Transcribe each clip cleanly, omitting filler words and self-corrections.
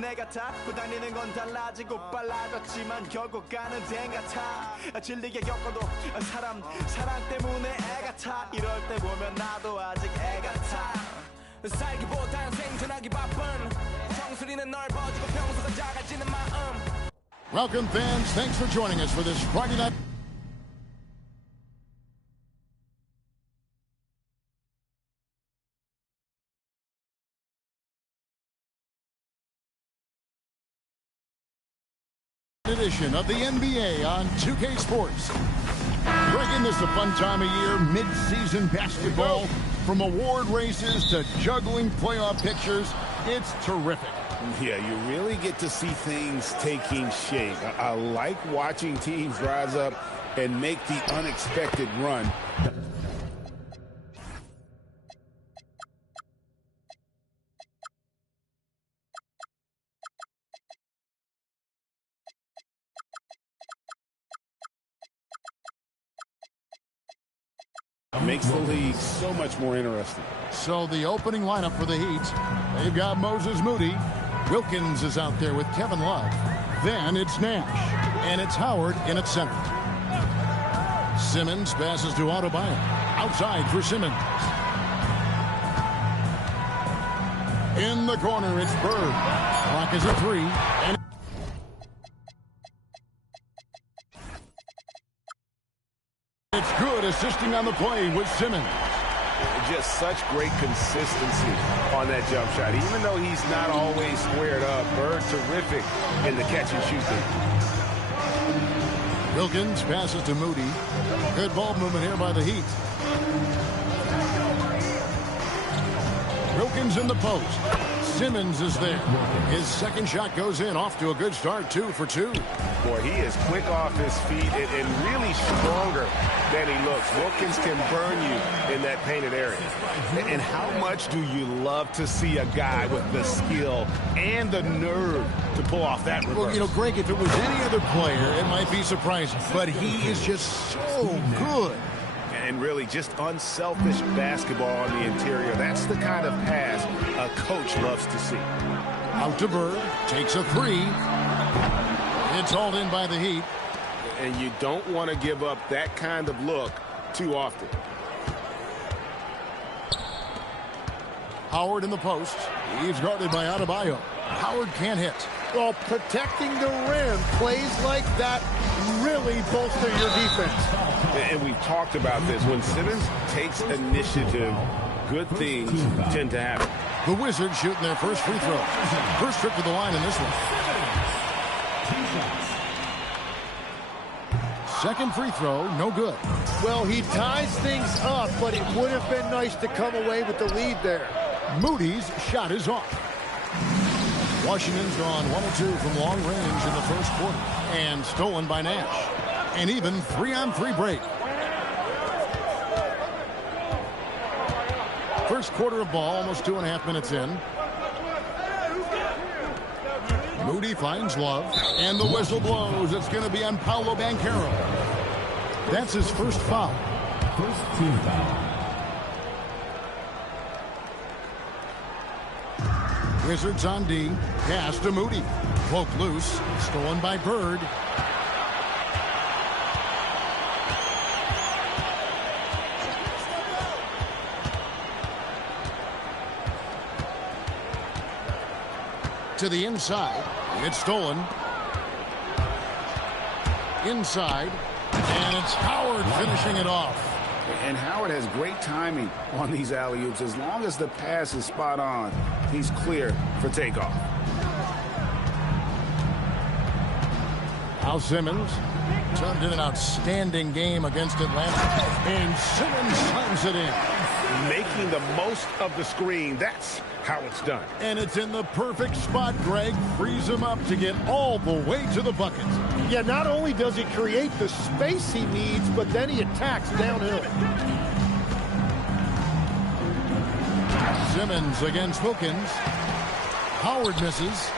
내가 타고 다니는 건 달라지고 빨라졌지만 결국 가는 데 같아. 질리게 겪어도 사람 때문에 애 같아. 이럴 때 보면 나도 아직 애 같아. 살기보단 생존하기 바쁜 정수리는 넓어지고 평소가 작아지는 마음. Welcome, fans. Thanks for joining us for this Friday night edition of the NBA on 2K Sports. Breaking this a fun time of year, mid-season basketball, from award races to juggling playoff pictures. It's terrific. Yeah, you really get to see things taking shape. I like watching teams rise up and make the unexpected run. Makes the league so much more interesting. So the opening lineup for the Heat, they've got Moses Moody. Wilkins is out there with Kevin Love. Then it's Nash, and it's Howard in at center. Simmons passes to Adebayo. Outside for Simmons. In the corner, it's Bird. Clock is at 3. And it's good, assisting on the play with Simmons. Just such great consistency on that jump shot. Even though he's not always squared up, Bird terrific in the catch and shoot game. Wilkins passes to Moody. Good ball movement here by the Heat. Wilkins in the post. Simmons is there. His second shot goes in, off to a good start, 2 for 2. Boy, he is quick off his feet and really stronger than he looks. Wilkins can burn you in that painted area. And how much do you love to see a guy with the skill and the nerve to pull off that reverse? Well, you know, Greg, if it was any other player, it might be surprising. But he is just so good. And really just unselfish basketball on the interior. That's the kind of pass a coach loves to see. Out to Bird, takes a 3. It's hauled in by the Heat. And you don't want to give up that kind of look too often. Howard in the post. He's guarded by Adebayo. Howard can't hit. Well, protecting the rim, plays like that really bolster your defense. And we've talked about this. When Simmons takes initiative, good things tend to happen. The Wizards shooting their first free throw. First trip to the line in this one. Second free throw, no good. Well, he ties things up, but it would have been nice to come away with the lead there. Moody's shot is off. Washington's gone 1 of 2 from long range in the first quarter. And stolen by Nash. An even 3-on-3 break. First quarter of ball, almost 2.5 minutes in. Moody finds Love, and the whistle blows. It's going to be on Paolo Banchero. That's his first foul. First team foul. Wizards on D. Pass to Moody. Poke loose. Stolen by Bird. To the inside. It's stolen. Inside. And it's Howard finishing it off. And Howard has great timing on these alley-oops. As long as the pass is spot on, he's clear for takeoff. Al Simmons turned in an outstanding game against Atlanta. And Simmons slams it in. Making the most of the screen. That's how it's done. And it's in the perfect spot, Greg. Frees him up to get all the way to the bucket. Yeah, not only does he create the space he needs, but then he attacks downhill. Simmons against Wilkins. Howard misses.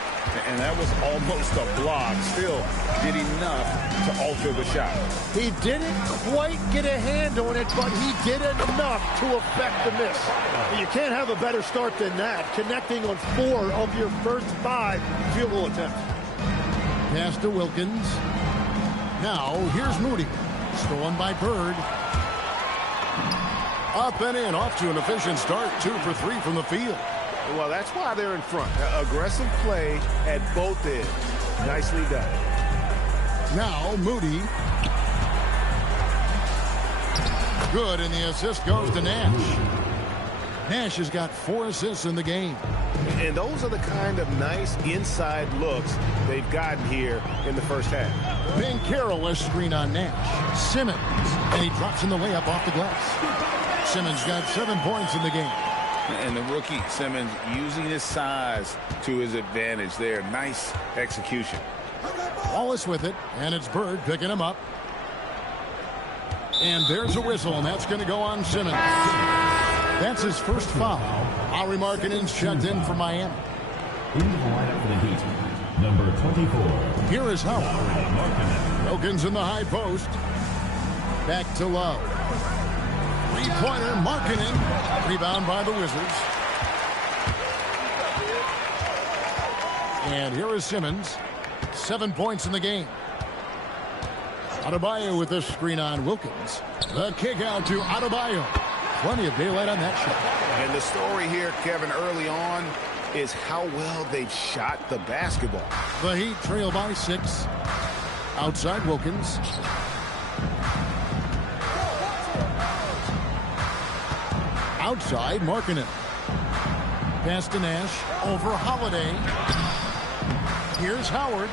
And that was almost a block. Still did enough to alter the shot. He didn't quite get a hand on it, but he did enough to affect the miss. You can't have a better start than that, connecting on 4 of your first 5 field goal attempts. Pass to Wilkins. Now, here's Moody. Stolen by Bird. Up and in, off to an efficient start. 2 for 3 from the field. Well, that's why they're in front. Aggressive play at both ends. Nicely done. Now, Moody. Good, and the assist goes to Nash. Nash has got 4 assists in the game. And those are the kind of nice inside looks they've gotten here in the first half. Banchero a screen on Nash. Simmons, and he drops in the layup off the glass. Simmons got 7 points in the game. And the rookie, Simmons, using his size to his advantage there. Nice execution. Wallace with it, and it's Bird picking him up. And there's a whistle, and that's going to go on Simmons. That's his first foul. Lauri Markkanen's checked in for Miami. In the lineup for the Heat, number 24. Here is Howard. Wilkins in the high post. Back to Love. Three-pointer, Markkanen. Rebound by the Wizards. And here is Simmons. 7 points in the game. Adebayo with this screen on Wilkins. The kick out to Adebayo. Plenty of daylight on that shot. And the story here, Kevin, early on is how well they've shot the basketball. The Heat trail by 6. Outside Wilkins. Outside Markkanen. Pass to Nash. Over Holiday. Here's Howard.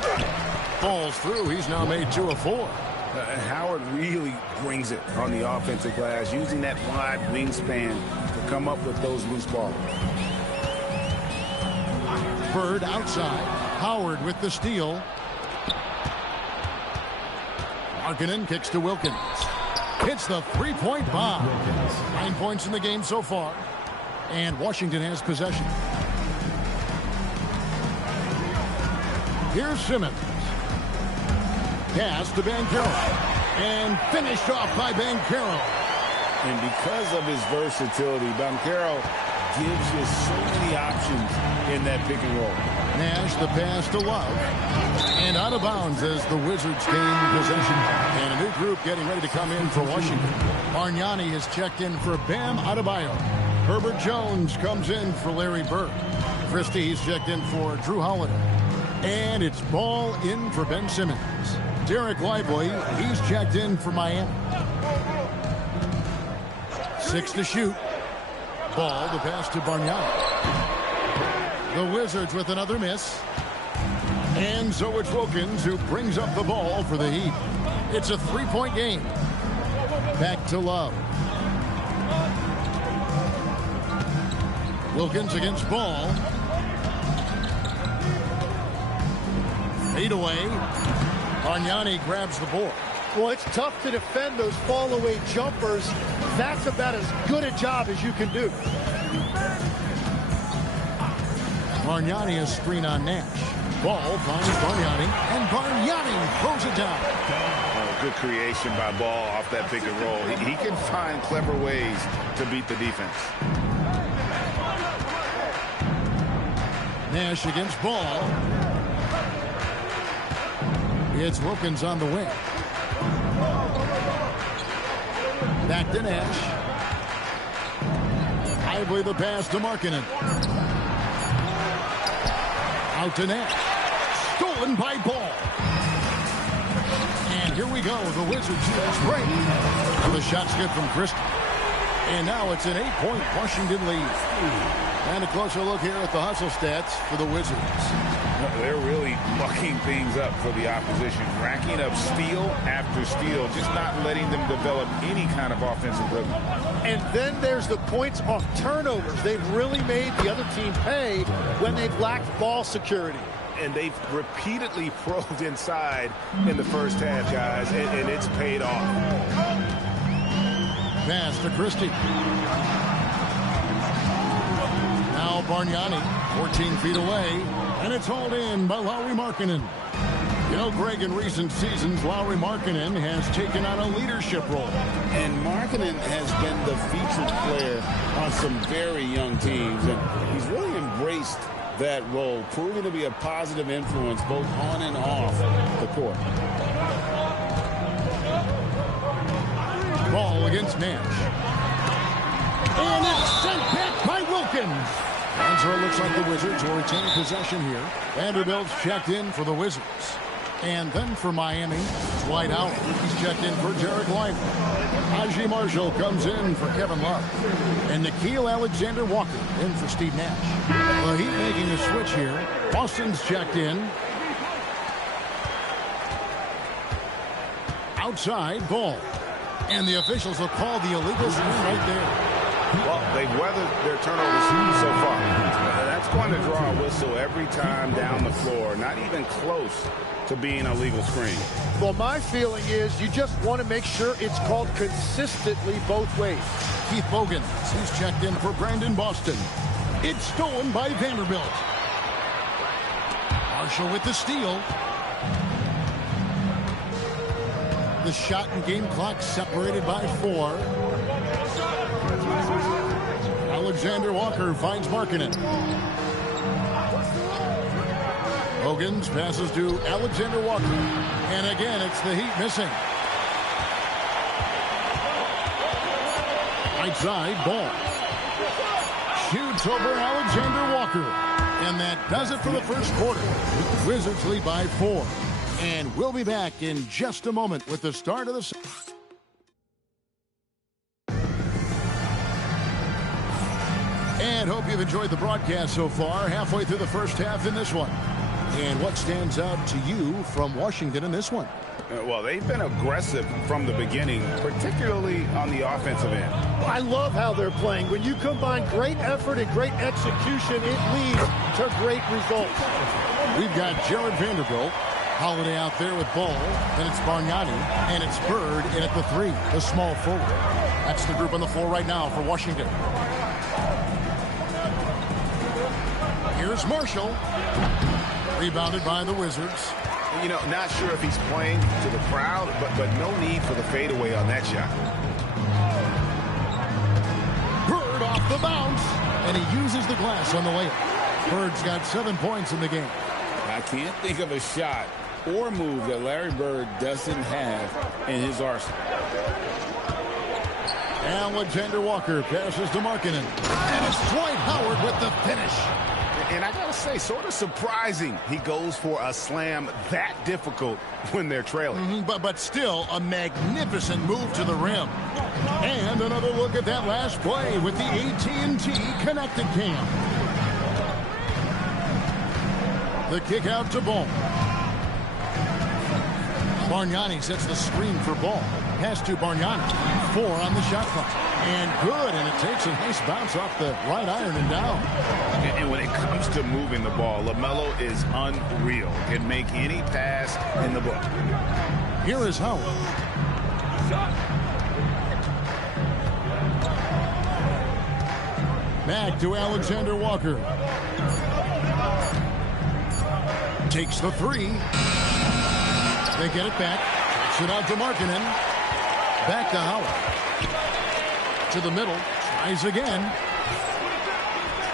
Falls through. He's now made 2 of 4. Howard really brings it on the offensive glass, using that wide wingspan to come up with those loose balls. Bird outside. Howard with the steal. Markkanen kicks to Wilkins. Hits the three-point bomb. 9 points in the game so far. And Washington has possession. Here's Simmons. Pass to Banchero. And finished off by Banchero. And because of his versatility, Banchero gives you so many options in that pick and roll. Nash the pass to Love. And out of bounds as the Wizards gain possession. And a new group getting ready to come in for Washington. Bargnani has checked in for Bam Adebayo. Herbert Jones comes in for Larry Bird. Christie's checked in for Drew Holiday. And it's ball in for Ben Simmons. Derek Lively, he's checked in for Miami. 6 to shoot. Ball, the pass to Bargnani. The Wizards with another miss. And so it's Wilkins who brings up the ball for the Heat. It's a 3-point game. Back to Love. Wilkins against Ball. Fade away. Bargnani grabs the board. Well, it's tough to defend those fall-away jumpers. That's about as good a job as you can do. Bargnani is screen on Nash. Ball finds Bargnani, and Bargnani throws it down. Oh, good creation by Ball off that pick and roll. He can find clever ways to beat the defense. Nash against Ball. It's Wilkins on the wing. Back to Nash. Lively the pass to Markkanen. Out to Nash. Stolen by Ball. And here we go. The Wizards use break. The shot's good from Christie. And now it's an 8-point Washington lead. And a closer look here at the hustle stats for the Wizards. They're really mucking things up for the opposition, racking up steal after steal, just not letting them develop any kind of offensive rhythm. And then there's the points off turnovers. They've really made the other team pay when they've lacked ball security. And they've repeatedly probed inside in the first half, guys, and it's paid off. Pass to Christie. Now Bargnani, 14 feet away, and it's hauled in by Lauri Markkanen. You know, Greg, in recent seasons, Lauri Markkanen has taken on a leadership role. And Markkanen has been the featured player on some very young teams, and he's really embraced that role, proving to be a positive influence both on and off the court. Ball against Nash. And it's sent back by Wilkins. And so it looks like the Wizards will retain possession here. Vanderbilt's checked in for the Wizards. And then for Miami, Dwight Howard. He's checked in for Derek White. Najee Marshall comes in for Kevin Love. And Nickeil Alexander-Walker in for Steve Nash. The Heat making a switch here. Boston's checked in. Outside, Ball. And the officials will call the illegal swing right there. Well, they've weathered their turnovers so far. That's going to draw a whistle every time down the floor. Not even close to being a legal screen. Well, my feeling is you just want to make sure it's called consistently both ways. Keith Bogans, he's checked in for Brandon Boston. It's stolen by Vanderbilt. Marshall with the steal. The shot and game clock separated by 4. Alexander Walker finds Markkanen. Bogans passes to Alexander Walker. And again, it's the Heat missing. Right side, Ball. Shoots over Alexander Walker. And that does it for the first quarter. Wizards lead by 4. And we'll be back in just a moment with the start of the... And hope you've enjoyed the broadcast so far. Halfway through the first half in this one. And what stands out to you from Washington in this one? Well, they've been aggressive from the beginning, particularly on the offensive end. I love how they're playing. When you combine great effort and great execution, it leads to great results. We've got Jared Vanderbilt. Holiday out there with Ball. Then it's Bargnani. And it's Bird in at the 3, the small forward. That's the group on the floor right now for Washington. Here's Marshall. Rebounded by the Wizards. You know, not sure if he's playing to the crowd, but no need for the fadeaway on that shot. Bird off the bounce. And he uses the glass on the layup. Bird's got 7 points in the game. I can't think of a shot or move that Larry Bird doesn't have in his arsenal. Alexander Walker passes to Markkanen. And it's Dwight Howard with the finish. And I gotta say, sort of surprising he goes for a slam that difficult when they're trailing. But still a magnificent move to the rim. And another look at that last play with the AT&T Connected Cam. The kick out to Ball. Bargnani sets the screen for Ball. Pass to Bargnani. 4 on the shot clock. And good, and it takes a nice bounce off the right iron and down. And when it comes to moving the ball, LaMelo is unreal. Can make any pass in the book. Here is Howard. Back to Alexander Walker. Takes the 3. They get it back. Kicks it out to Markkanen. Back to Howard. To the middle. Tries again.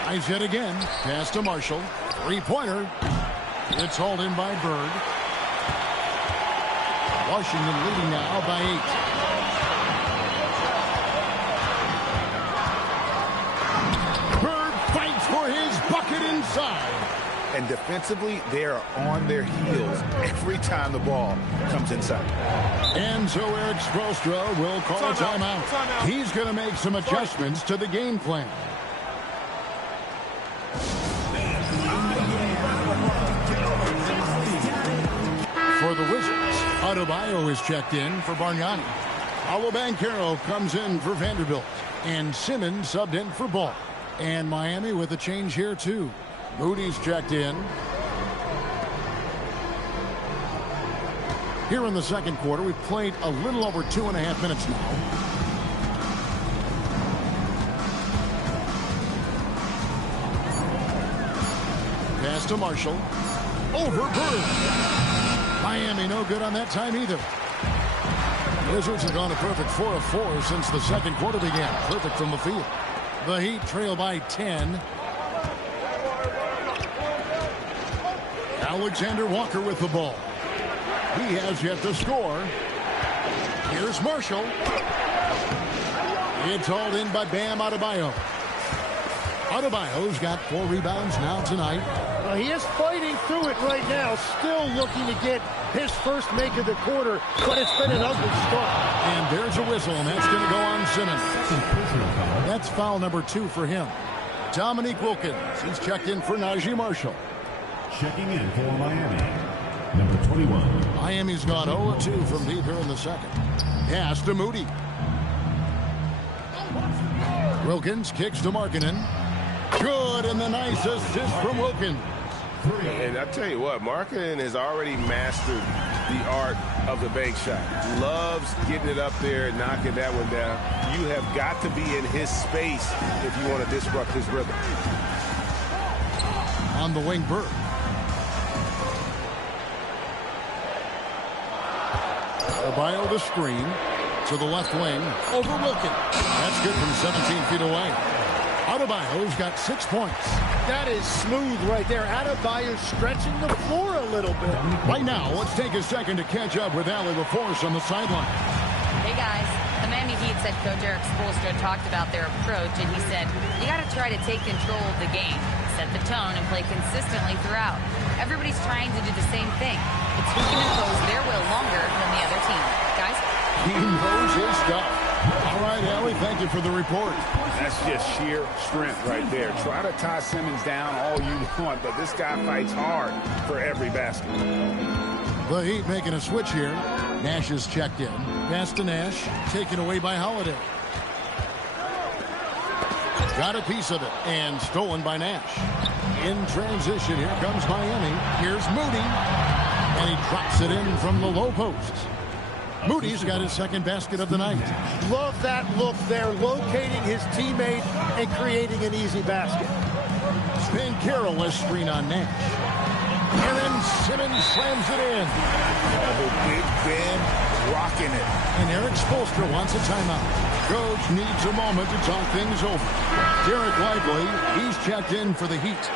Tries yet again. Pass to Marshall. 3-pointer. It's hauled in by Bird. Washington leading now by 8. Bird fights for his bucket inside. And defensively, they are on their heels every time the ball comes inside. And so Eric Spoelstra will call a timeout. He's going to make some adjustments to the game plan. For the Wizards, Adebayo is checked in for Bargnani. Paolo Banchero comes in for Vanderbilt. And Simmons subbed in for Ball. And Miami with a change here, too. Moody's checked in. Here in the second quarter, we've played a little over 2.5 minutes now. Pass to Marshall. Over Bird. Miami no good on that time either. Wizards have gone a perfect 4 of 4 since the second quarter began. Perfect from the field. The Heat trail by 10. Alexander Walker with the ball. He has yet to score. Here's Marshall. It's hauled in by Bam Adebayo. Adebayo's got 4 rebounds now tonight. He is fighting through it right now, still looking to get his first make of the quarter, but it's been an ugly start. And there's a whistle, and that's going to go on Simmons. That's foul number 2 for him. Dominique Wilkins, he's checked in for Najee Marshall. Checking in for Miami, number 21. Miami's gone 0-2 from deep here in the second. Pass to Moody. Wilkins kicks to Markkanen. Good, and the nice assist from Wilkins. And I tell you what, Markkanen has already mastered the art of the bank shot. Loves getting it up there and knocking that one down. You have got to be in his space if you want to disrupt his rhythm. On the wing, Bird. Adebayo the screen to the left wing over Wilkins. That's good from 17 feet away. Adebayo's got 6 points. That is smooth right there. Adebayo stretching the floor a little bit. Right now, let's take a second to catch up with Allie LaForce on the sideline. Hey guys, the Miami Heat said Coach Eric Spoelstra talked about their approach, and he said, you got to try to take control of the game, set the tone, and play consistently throughout. Everybody's trying to do the same thing. It's who can impose their will longer than the other team. Guys? He knows his stuff. All right, Allie, thank you for the report. That's just sheer strength right there. Try to tie Simmons down all you want, but this guy fights hard for every basket. The Heat making a switch here. Nash is checked in. Pass to Nash, taken away by Holiday. Got a piece of it, and stolen by Nash. In transition, here comes Miami. Here's Moody, and he drops it in from the low post. Moody's got his second basket of the night. Love that look there, locating his teammate and creating an easy basket. Sven careless screen on Nash. And then Simmons slams it in. Big Ben rocking it. And Eric Spoelstra wants a timeout. Coach needs a moment to talk things over. Derek Lively, he's checked in for the Heat.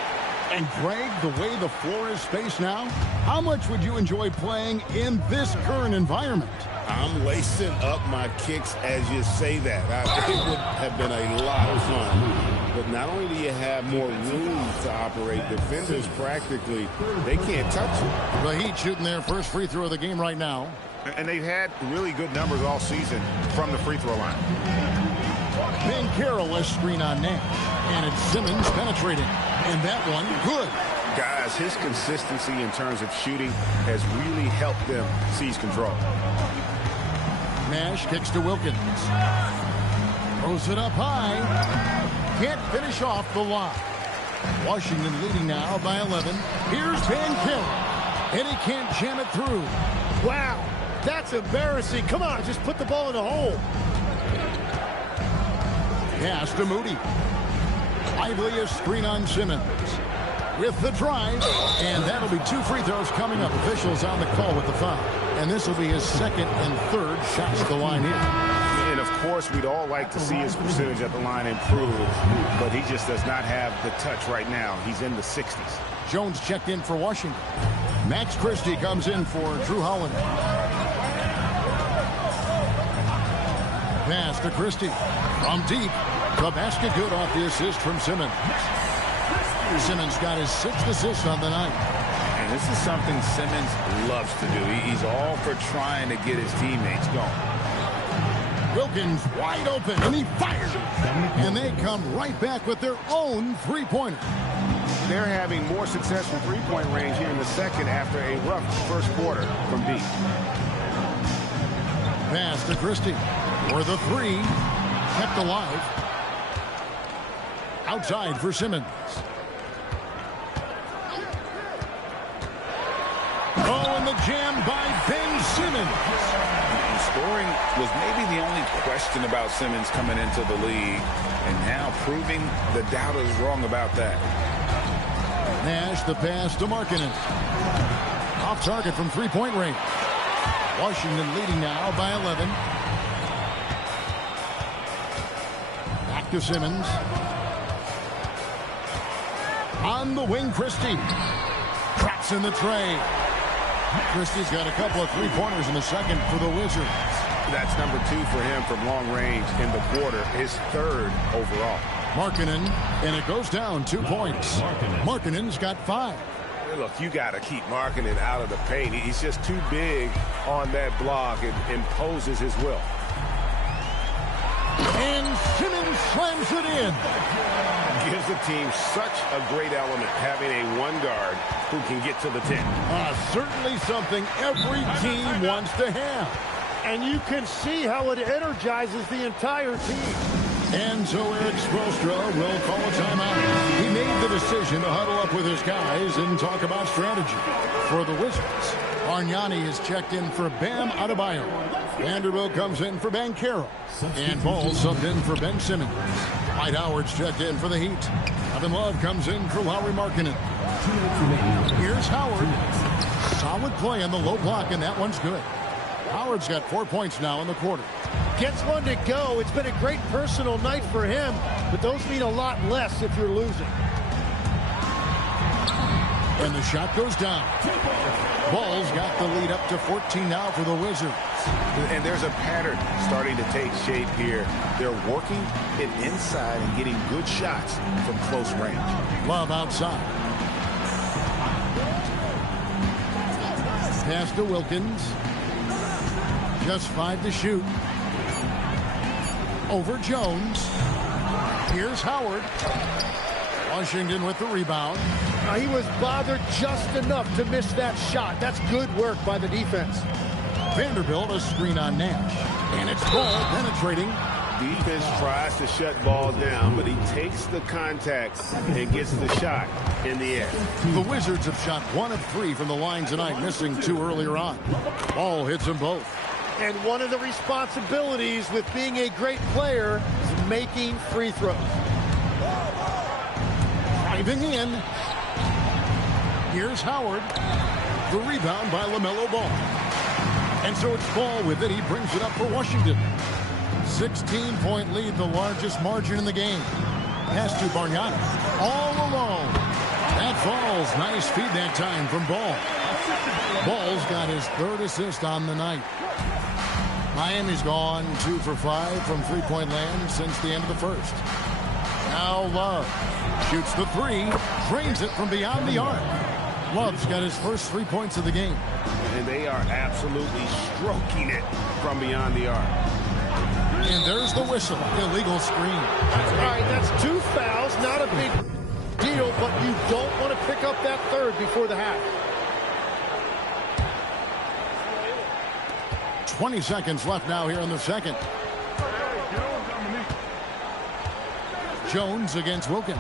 And Greg, the way the floor is spaced now, how much would you enjoy playing in this current environment? I'm lacing up my kicks as you say that. It would have been a lot of fun. But not only do you have more room to operate, defenders practically, they can't touch you. The Heat shooting their first free throw of the game right now. And they've had really good numbers all season from the free throw line. Ben careless screen on Nash. And it's Simmons penetrating. And that one, good. Guys, his consistency in terms of shooting has really helped them seize control. Nash kicks to Wilkins. Throws it up high. Can't finish off the line. Washington leading now by 11. Here's Van Kelly. And he can't jam it through. Wow, that's embarrassing. Come on, just put the ball in the hole. Pass to Moody. Lively a screen on Simmons. With the drive. And that'll be 2 free throws coming up. Officials on the call with the foul. And this will be his second and third shots at the line here. And, of course, we'd all like to see his percentage at the line improve, but he just does not have the touch right now. He's in the 60s. Jones checked in for Washington. Max Christie comes in for Drew Holiday. Pass to Christie. From deep. The basket good off the assist from Simmons. Simmons got his 6th assist on the night. And this is something Simmons loves to do. He's all for trying to get his teammates going. Wilkins wide open, and he fires. And they come right back with their own three-pointer. They're having more success from three-point range here in the second after a rough first quarter from deep. Pass to Christie for the 3. Kept alive. Outside for Simmons. Oh, and the jam by Ben Simmons. Scoring was maybe the only question about Simmons coming into the league, and now proving the doubters wrong about that. Nash the pass to Markkanen. Off target from three-point range. Washington leading now by 11. Back to Simmons. On the wing, Christie. Traps in the tray. Christie's got a couple of three-pointers in the second for the Wizards. That's number 2 for him from long range in the quarter, his 3rd overall. Markkanen, and it goes down 2 points. Markkanen's got 5. Look, you got to keep Markkanen out of the paint. He's just too big on that block and imposes his will. And Simmons slams it in. Gives the team such a great element, having a one guard who can get to the 10. Certainly something every team wants to have. And you can see how it energizes the entire team. And so Erik Spoelstra will call a timeout. He made the decision to huddle up with his guys and talk about strategy. For the Wizards, Bargnani is checked in for Bam Adebayo. Vanderbilt comes in for Banchero. And Ball subbed in for Ben Simmons. Dwight Howard's checked in for the Heat. Kevin Love comes in for Lauri Markkanen. Here's Howard. Solid play on the low block, and that one's good. Howard's got 4 points now in the quarter. Gets one to go. It's been a great personal night for him, but those mean a lot less if you're losing. And the shot goes down. Ball's got the lead up to 14 now for the Wizards. And there's a pattern starting to take shape here. They're working it inside and getting good shots from close range. Love outside. Pass to Wilkins. Just 5 to shoot. Over Jones. Here's Howard. Washington with the rebound. He was bothered just enough to miss that shot. That's good work by the defense. Vanderbilt a screen on Nash. And it's Ball penetrating. Defense tries to shut Ball down, but he takes the contact and gets the shot in the air. The Wizards have shot 1 of 3 from the line tonight, missing 2 earlier on. Ball hits them both. And one of the responsibilities with being a great player is making free throws. Driving in. Here's Howard. The rebound by LaMelo Ball. And so it's Ball with it. He brings it up for Washington. 16-point lead, the largest margin in the game. Pass to Bargnani. All alone. That falls. Nice feed that time from Ball. Ball's got his 3rd assist on the night. Miami's gone 2 for 5 from three-point land since the end of the first. Now Love shoots the 3, drains it from beyond the arc. Love's got his first 3 points of the game. And they are absolutely stroking it from beyond the arc. And there's the whistle. Illegal screen. All right, that's 2 fouls. Not a big deal, but you don't want to pick up that 3rd before the half. 20 seconds left now here in the second. Jones against Wilkins.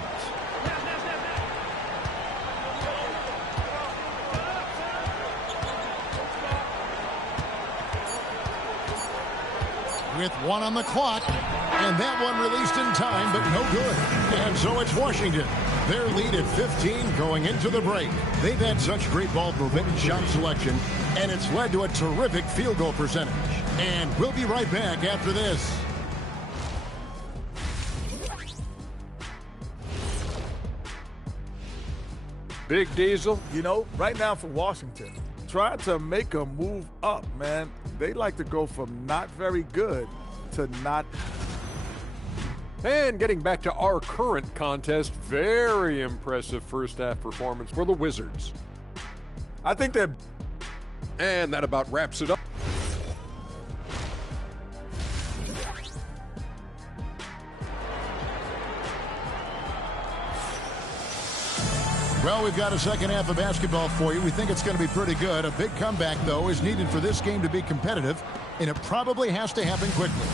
With 1 on the clock, and that one released in time, but no good. And so it's Washington. Their lead at 15 going into the break. They've had such great ball movement and shot selection, and it's led to a terrific field goal percentage. And we'll be right back after this. Big Diesel, you know, right now for Washington, try to make a move up, man. They like to go from not very good to not. And getting back to our current contest, very impressive first half performance for the Wizards. I think that. And that about wraps it up. Well, we've got a second half of basketball for you. We think it's going to be pretty good. A big comeback, though, is needed for this game to be competitive, and it probably has to happen quickly.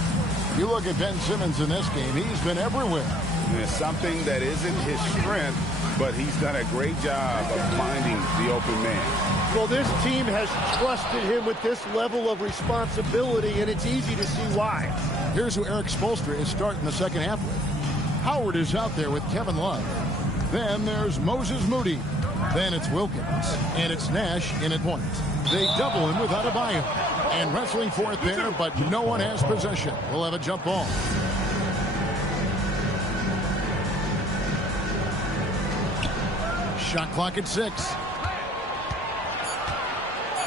You look at Ben Simmons in this game, he's been everywhere. It's something that isn't his strength, but he's done a great job of finding the open man. Well, this team has trusted him with this level of responsibility, and it's easy to see why. Here's who Erik Spoelstra is starting the second half with. Howard is out there with Kevin Love. Then there's Moses Moody. Then it's Wilkins, and it's Nash in at point. They double him with Adebayo. And wrestling for it there, but no one has possession. We'll have a jump ball. Shot clock at 6.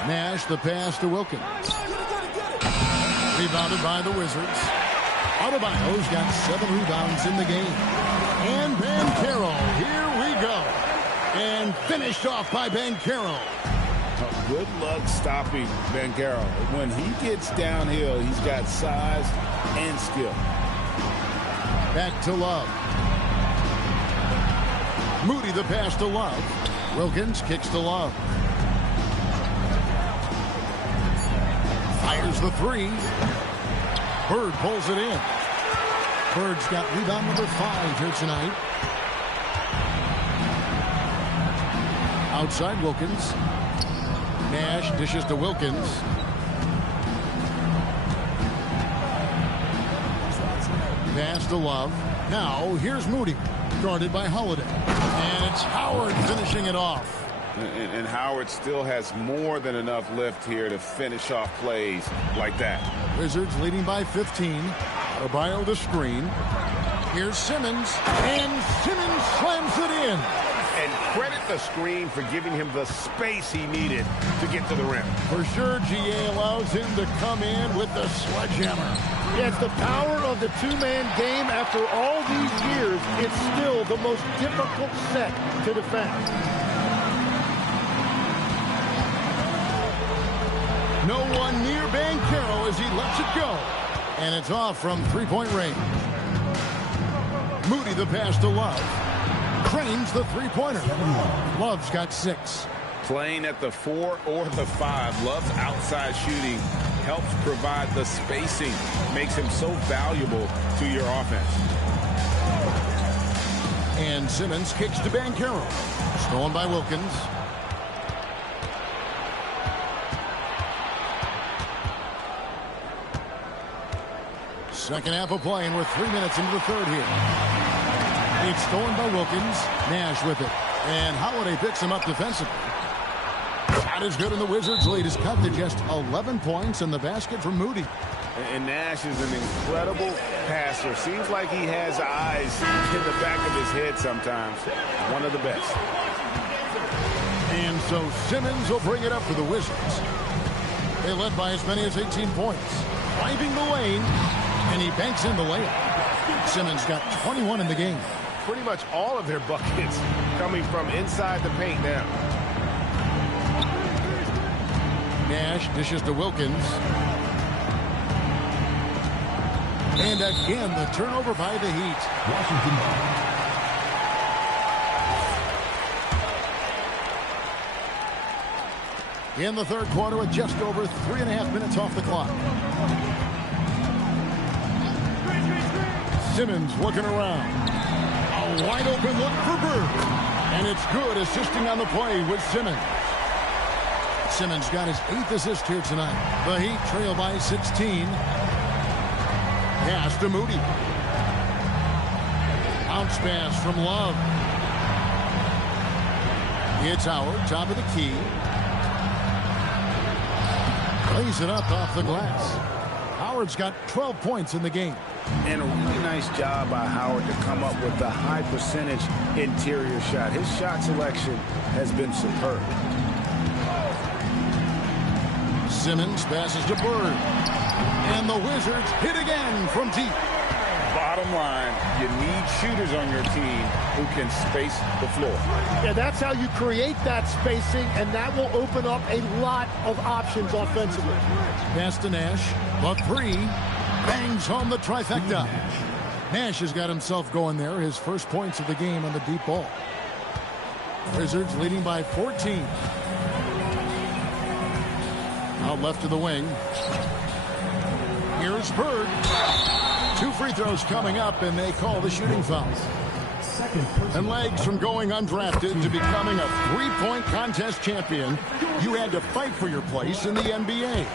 Nash, the pass to Wilkins. Rebounded by the Wizards. Adebayo's got 7 rebounds in the game. And Banchero, here we go. And finished off by Banchero. Good luck stopping Banchero. When he gets downhill, he's got size and skill. Back to Love. Moody the pass to Love. Wilkins kicks to Love. Fires the 3. Bird pulls it in. Bird's got rebound number 5 here tonight. Outside Wilkins. Nash dishes to Wilkins. Pass to Love. Now here's Moody, guarded by Holiday. And it's Howard finishing it off. And Howard still has more than enough lift here to finish off plays like that. Wizards leading by 15. Adebayo the screen. Here's Simmons. And Simmons slams it in. And credit the screen for giving him the space he needed to get to the rim. For sure, GA allows him to come in with the sledgehammer. Yeah, it's the power of the two-man game. After all these years, it's still the most difficult set to defend. No one near Banchero as he lets it go. And it's off from three-point range. Moody the pass to Love. Cranes the three-pointer. Love's got 6. Playing at the 4 or the 5, Love's outside shooting helps provide the spacing, makes him so valuable to your offense. And Simmons kicks to Banchero. Stolen by Wilkins. Second half of play, and we're 3 minutes into the third here. It's stolen by Wilkins. Nash with it. And Holiday picks him up defensively. Shot is good, and the Wizards' lead is cut to just 11 points in the basket from Moody. And Nash is an incredible passer. Seems like he has eyes in the back of his head sometimes. One of the best. And so Simmons will bring it up for the Wizards. They led by as many as 18 points. Driving the lane, and he banks in the layup. Simmons got 21 in the game. Pretty much all of their buckets coming from inside the paint now. Nash dishes to Wilkins. And again, the turnover by the Heat. Washington. In the third quarter with just over 3.5 minutes off the clock. Simmons looking around. A wide open look for Bird. And it's good, assisting on the play with Simmons. Simmons got his 8th assist here tonight. The Heat trail by 16. Pass to Moody. Bounce pass from Love. It's Howard, top of the key. Lays it up off the glass. Howard's got 12 points in the game. And a really nice job by Howard to come up with the high percentage interior shot. His shot selection has been superb. Simmons passes to Bird. And the Wizards hit again from deep. Bottom line, you need shooters on your team who can space the floor. Yeah, that's how you create that spacing, and that will open up a lot of options offensively. Pass to Nash. The 3. Bangs home the trifecta. Nash has got himself going there. His first points of the game on the deep ball. Wizards leading by 14. Out left to the wing. Here's Bird. 2 free throws coming up, and they call the shooting foul. And legs from going undrafted to becoming a three-point contest champion, you had to fight for your place in the NBA.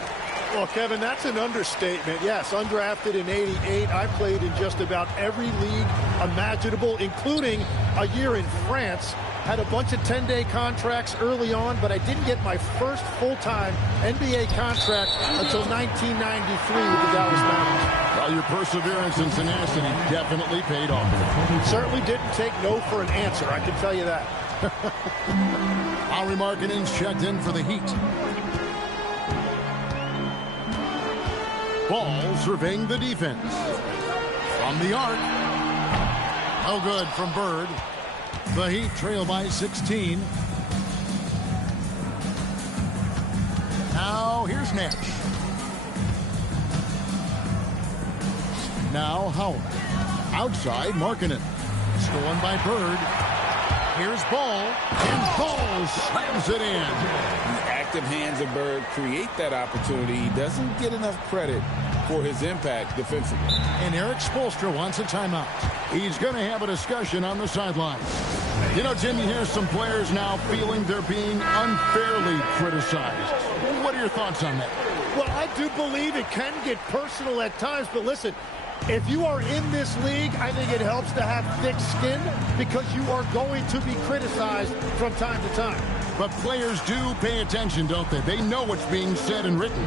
Well, Kevin, that's an understatement. Yes, undrafted in '88. I played in just about every league imaginable, including a year in France. Had a bunch of 10-day contracts early on, but I didn't get my first full-time NBA contract until 1993 with the Dallas Mavericks. Well, your perseverance and tenacity definitely paid off. Certainly didn't take no for an answer, I can tell you that. Lauri Markkanen's checked in for the Heat. Ball surveying the defense. From the arc. No good from Bird. The Heat trail by 16. Now here's Nash. Now Howard. Outside Markkanen. Stolen by Bird. Here's Ball. And Ball slams it in. The active hands of Bird create that opportunity. He doesn't get enough credit for his impact defensively. And Eric Spoelstra wants a timeout. He's going to have a discussion on the sidelines. You know, Tim, you hear some players now feeling they're being unfairly criticized. What are your thoughts on that? Well, I do believe it can get personal at times, but listen, if you are in this league, I think it helps to have thick skin because you are going to be criticized from time to time. But players do pay attention, don't they? They know what's being said and written.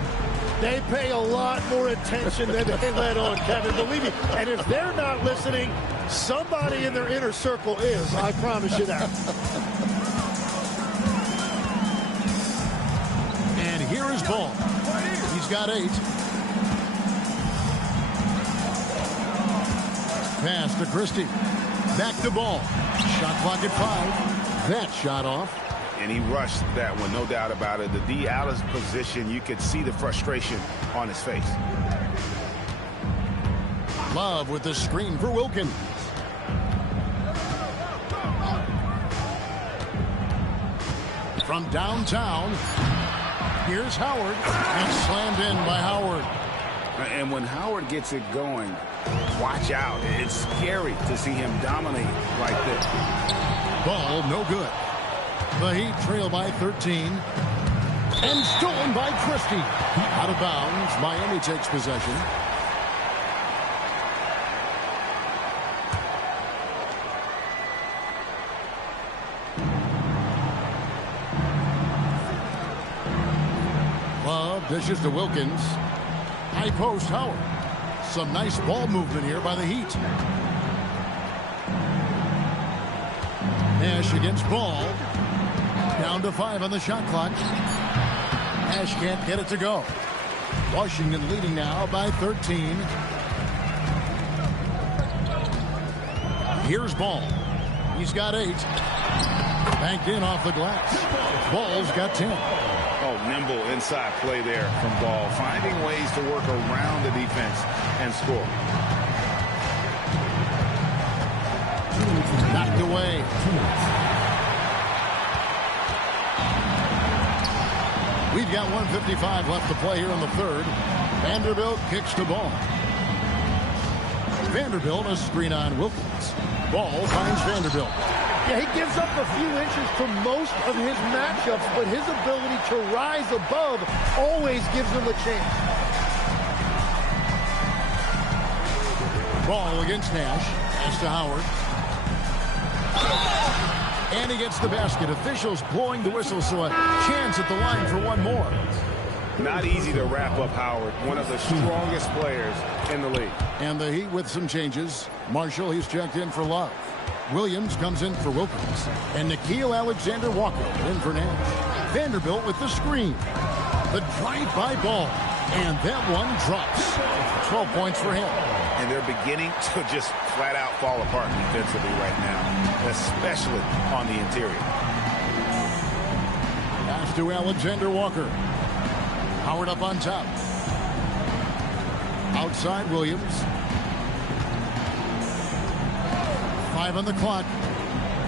They pay a lot more attention than they let on, Kevin, believe me. And if they're not listening, somebody in their inner circle is, I promise you that. And here is Ball. He's got 8. Pass to Christie. Back to Ball. Shot clock at 5. That shot off. And he rushed that one, no doubt about it. The D out of position, you could see the frustration on his face. Love with the screen for Wilkins. From downtown, here's Howard. And slammed in by Howard. And when Howard gets it going, watch out. It's scary to see him dominate like this. Ball no good. The Heat trail by 13. And stolen by Christie. Out of bounds. Miami takes possession. Love dishes to Wilkins. High post Howard. Some nice ball movement here by the Heat. Nash against Ball. Down to 5 on the shot clock. Nash can't get it to go. Washington leading now by 13. Here's Ball. He's got 8. Banked in off the glass. Ball's got 10. Oh, nimble inside play there from Ball. Finding ways to work around the defense and score. Knocked away. We've got 1:55 left to play here in the third. Vanderbilt kicks the ball. Vanderbilt a screen on Wilkins. Ball finds Vanderbilt. Yeah, he gives up a few inches to most of his matchups, but his ability to rise above always gives him a chance. Ball against Nash. Pass to Howard. And he gets the basket. Officials blowing the whistle, so a chance at the line for one more. Not easy to wrap up Howard, one of the strongest players in the league. And the Heat with some changes. Marshall, he's checked in for Love. Williams comes in for Wilkins. And Nickeil Alexander-Walker in for Nash. Vanderbilt with the screen. The drive-by Ball. And that one drops. 12 points for him. And they're beginning to just flat out fall apart defensively right now, especially on the interior. Pass to Alexander-Walker. Howard up on top. Outside Williams. 5 on the clock.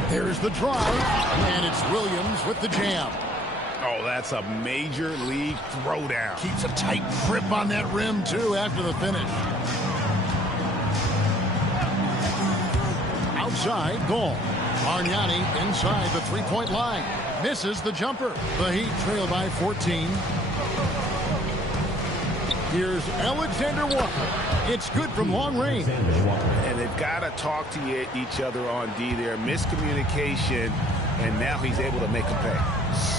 There's the drive. And it's Williams with the jam. Oh, that's a major league throwdown. Keeps a tight grip on that rim, too, after the finish. Outside, Ball. Bargnani inside the three-point line. Misses the jumper. The Heat trail by 14. Here's Alexander-Walker. It's good from long range. And they've got to talk to each other on D there. Miscommunication and now he's able to make them pay.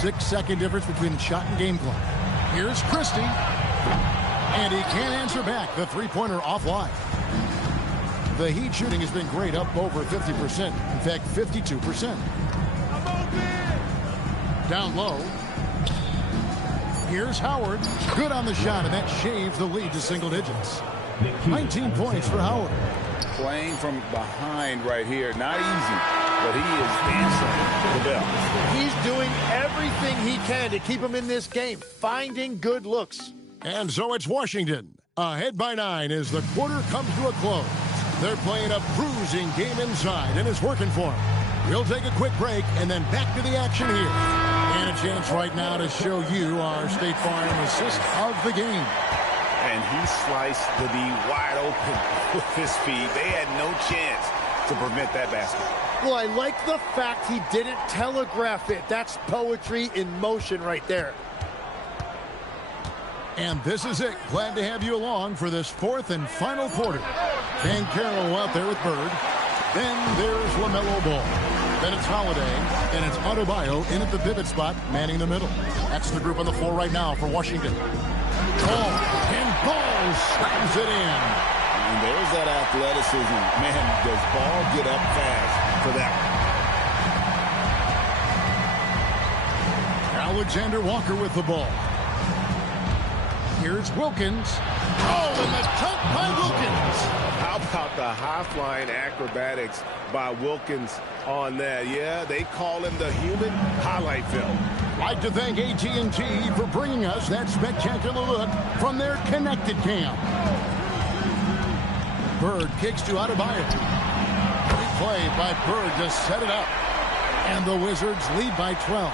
6-second difference between shot and game clock. Here's Christie. And he can't answer back. The three-pointer offline. The Heat shooting has been great, up over 50%. In fact, 52%. Down low. Here's Howard. Good on the shot, and that shaves the lead to single digits. 19 points for Howard. Playing from behind right here. Not easy, but he is answering the bell. He's doing everything he can to keep him in this game, finding good looks. And so it's Washington, ahead by 9 as the quarter comes to a close. They're playing a bruising game inside, and it's working for them. We'll take a quick break and then back to the action here. And a chance right now to show you our State Farm assist of the game. And he sliced the D wide open with his feet. They had no chance to prevent that basket. Well, I like the fact he didn't telegraph it. That's poetry in motion right there. And this is it. Glad to have you along for this fourth and final quarter. Banchero out there with Bird. Then there's LaMelo Ball. Then it's Holiday, and it's Adebayo in at the pivot spot, manning the middle. That's the group on the floor right now for Washington. Ball, and Ball slams it in. And there's that athleticism. Man, does Ball get up fast for that one. Alexander Walker with the ball. Here's Wilkins. Oh, and the dunk by Wilkins. How about the high-flying acrobatics by Wilkins on that? Yeah, they call him the human highlight film. I'd like to thank AT&T for bringing us that spectacular look from their connected cam. Bird kicks to Adebayo. Great play by Bird to set it up. And the Wizards lead by 12.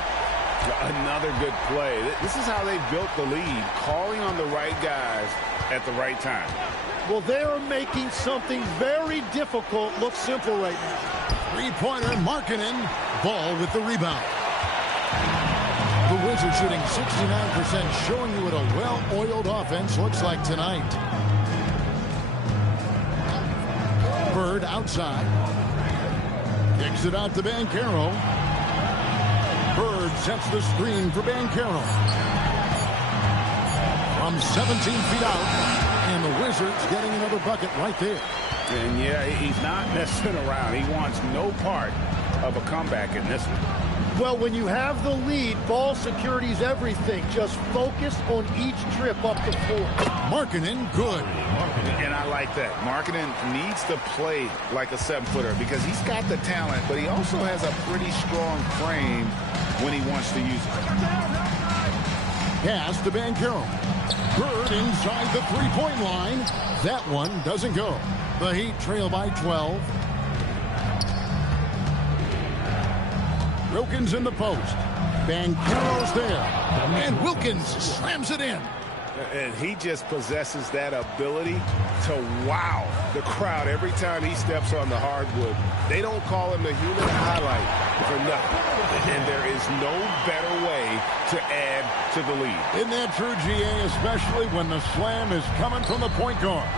Another good play. This is how they built the lead, calling on the right guys at the right time. Well, they're making something very difficult look simple right now. Three-pointer, Markkanen. Ball with the rebound. The Wizards shooting 69%, showing you what a well-oiled offense looks like tonight. Bird outside. Kicks it out to Banchero. Bird sets the screen for Banchero. From 17 feet out, and the Wizards getting another bucket right there. And yeah, he's not messing around. He wants no part of a comeback in this one. Well, when you have the lead, ball security is everything. Just focus on each trip up the floor. Markkanen, good. And I like that. Markkanen needs to play like a 7-footer because he's got the talent, but he also has a pretty strong frame when he wants to use it. Pass to Banchero. Bird inside the three-point line. That one doesn't go. The Heat trail by 12. Wilkins in the post. Banchero's there. And Wilkins slams it in. And he just possesses that ability to wow the crowd every time he steps on the hardwood. They don't call him the human highlight for nothing. And there is no better way to add to the lead. Isn't that true, GA, especially when the slam is coming from the point guard?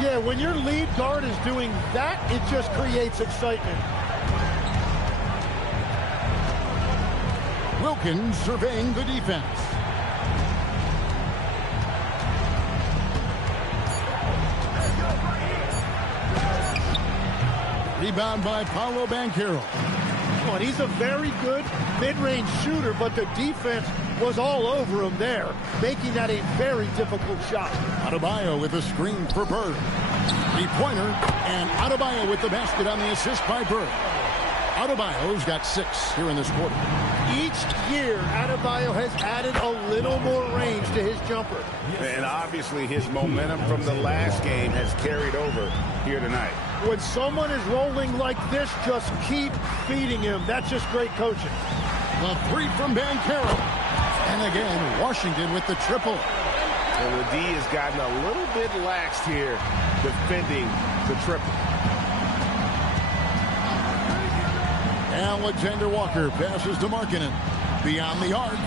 Yeah, when your lead guard is doing that, it just creates excitement. Wilkins surveying the defense. Rebound by Paolo Banchero. He's a very good mid-range shooter, but the defense was all over him there, making that a very difficult shot. Adebayo with a screen for Bird. Three-pointer, and Adebayo with the basket on the assist by Bird. Adebayo's got 6 here in this quarter. Each year, Adebayo has added a little more range to his jumper. And obviously his momentum from the last game has carried over here tonight. When someone is rolling like this, just keep feeding him. That's just great coaching. The three from Banchero. And again, Washington with the triple. And the D has gotten a little bit laxed here defending the triple. Alexander Walker passes to Markkanen. Beyond the arc.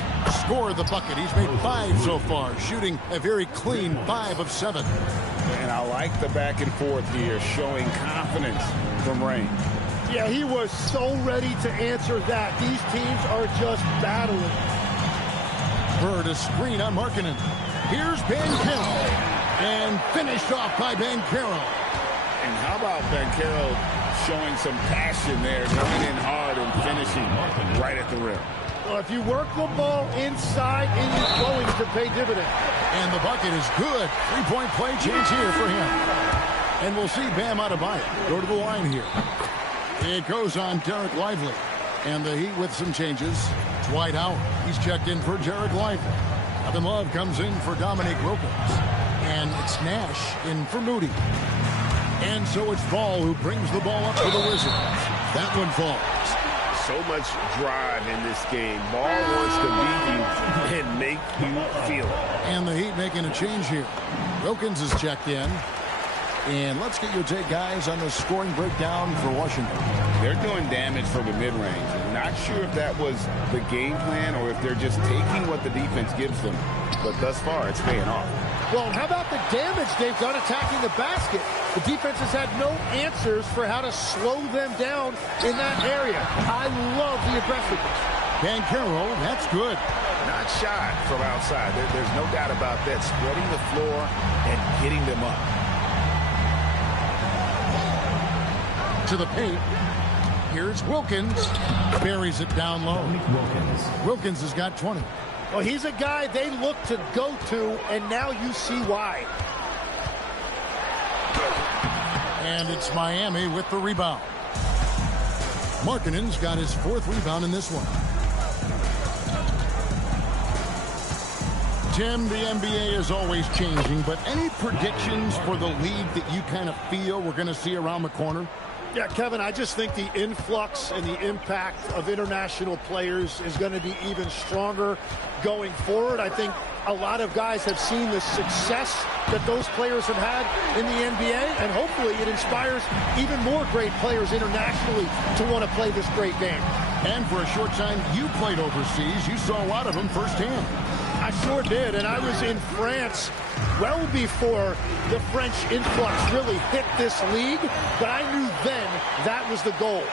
Score the bucket. He's made 5 so far, shooting a very clean 5 of 7. And I like the back and forth here, showing confidence from Rain. Yeah, he was so ready to answer that. These teams are just battling. Bird, a screen on Markkanen. Here's Banchero. And finished off by Banchero. And how about Banchero showing some passion there, going in hard and finishing right at the rim. Well, if you work the ball inside, it is going to pay dividends. And the bucket is good. Three-point play change here for him. And we'll see Bam Adebayo go to the line here. It goes on Derek Lively. And the Heat with some changes. Dwight Howard. He's checked in for Derek Lively. Kevin Love comes in for Dominique Wilkins. And it's Nash in for Moody. And so it's Ball who brings the ball up for the Wizards. That one falls. So much drive in this game. Ball wants to beat you and make you feel it. And the Heat making a change here. Wilkins is checked in. And let's get your take, guys, on the scoring breakdown for Washington. They're doing damage from the mid-range. Not sure if that was the game plan or if they're just taking what the defense gives them. But thus far, it's paying off. Well, how about the damage they've done attacking the basket? The defense has had no answers for how to slow them down in that area. I love the aggressiveness. Banchero, that's good. Not shy from outside. There's no doubt about that. Spreading the floor and getting them up. To the paint. Here's Wilkins. Buries it down low. Wilkins has got 20. Well, he's a guy they look to go to, and now you see why. And it's Miami with the rebound. Markkanen's got his 4th rebound in this one. Tim, the NBA is always changing, but any predictions for the league that you kind of feel we're going to see around the corner? Yeah, Kevin, I just think the influx and the impact of international players is going to be even stronger going forward. I think a lot of guys have seen the success that those players have had in the NBA, and hopefully it inspires even more great players internationally to want to play this great game. And for a short time, you played overseas. You saw a lot of them firsthand. I sure did, and I was in France well before the French influx really hit this league, but I knew then that was the goal.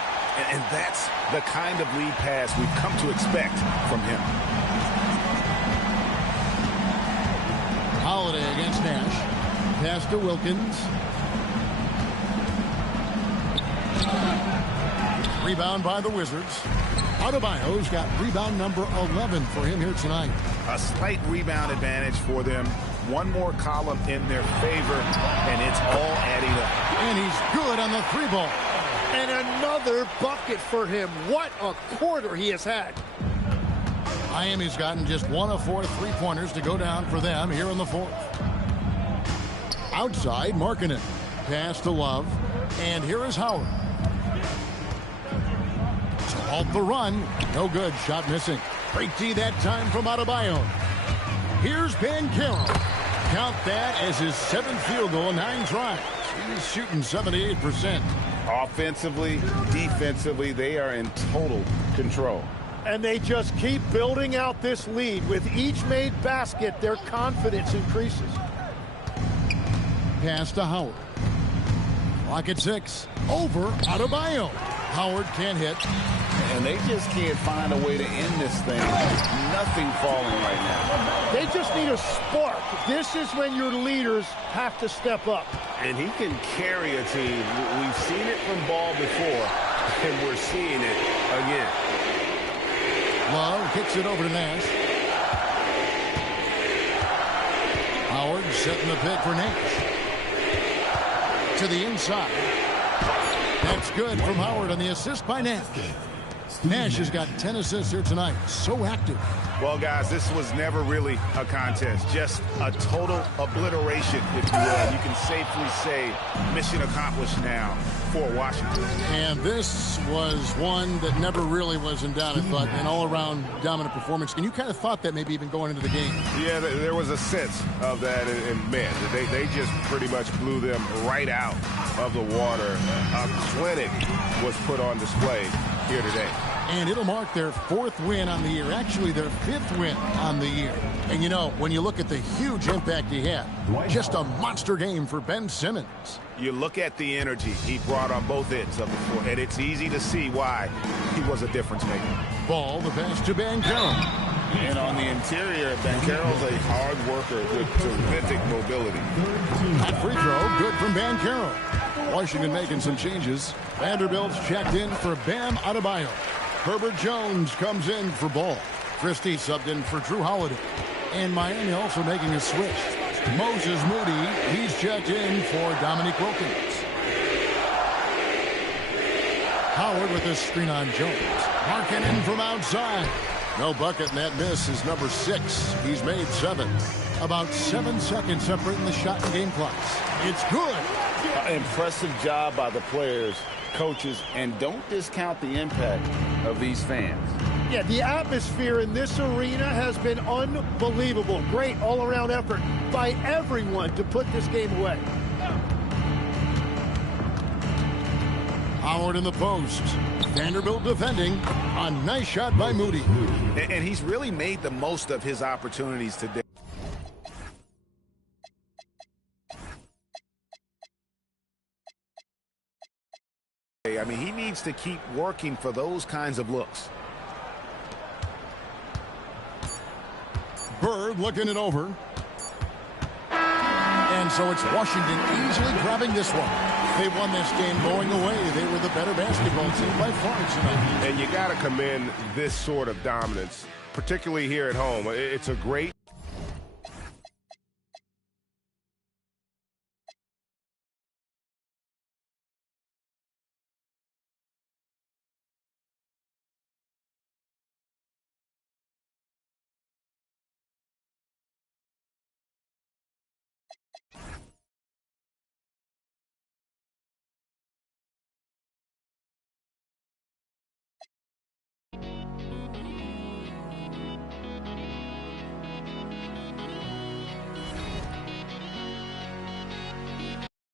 And that's the kind of lead pass we've come to expect from him. Holiday against Nash. Pass to Wilkins. Rebound by the Wizards. Adebayo's got rebound number 11 for him here tonight. A slight rebound advantage for them. One more column in their favor, and it's all adding up. And he's good on the 3-ball. And another bucket for him. What a quarter he has had. Miami's gotten just 1 of 4 3-pointers to go down for them here in the 4th. Outside, Markkanen. Pass to Love. And here is Howard. To halt the run. No good. Shot missing. Great D that time from Adebayo. Here's Banchero. Count that as his 7th field goal, 9 tries. He's shooting 78%. Offensively, defensively, they are in total control. And they just keep building out this lead. With each made basket, their confidence increases. Pass to Howard. Clock at 6. Over Adebayo. Howard can't hit. And they just can't find a way to end this thing. Nothing falling right now. They just need a spark. This is when your leaders have to step up. And he can carry a team. We've seen it from Ball before, and we're seeing it again. Love kicks it over to Nash. Howard setting the pick for Nash. To the inside. That's good from Howard on the assist by Nash. Nash has got 10 assists here tonight. So active. Well, guys, this was never really a contest. Just a total obliteration, if you will. You can safely say mission accomplished now for Washington. And this was one that never really was in doubt, I thought, an all-around dominant performance. And you kind of thought that maybe even going into the game. Yeah, there was a sense of that, and man, they just pretty much blew them right out of the water. A clinic was put on display here today. And it'll mark their 4th win on the year, actually their 5th win on the year. And you know, when you look at the huge impact he had, just a monster game for Ben Simmons. You look at the energy he brought on both ends of the floor, and it's easy to see why he was a difference maker. Ball, the pass to Banchero. And on the interior, Banchero's a hard worker with terrific mobility. Hot free throw, good from Banchero. Washington making some changes. Vanderbilt's checked in for Bam Adebayo. Herbert Jones comes in for Ball. Christie subbed in for Drew Holiday. And Miami also making a switch. Moses Moody, he's checked in for Dominique Wilkins. Howard with a screen on Jones. Markkanen from outside. No bucket, and that miss is number 6. He's made 7. About 7 seconds separating the shot and game clocks. It's good. Impressive job by the players, coaches, and don't discount the impact of these fans. Yeah, the atmosphere in this arena has been unbelievable. Great all-around effort by everyone to put this game away. Howard in the post. Vanderbilt defending. A nice shot by Moody. And he's really made the most of his opportunities today. I mean, he needs to keep working for those kinds of looks. Bird looking it over. And so it's Washington easily grabbing this one. They won this game going away. They were the better basketball team by far tonight. And you got to commend this sort of dominance, particularly here at home. It's a great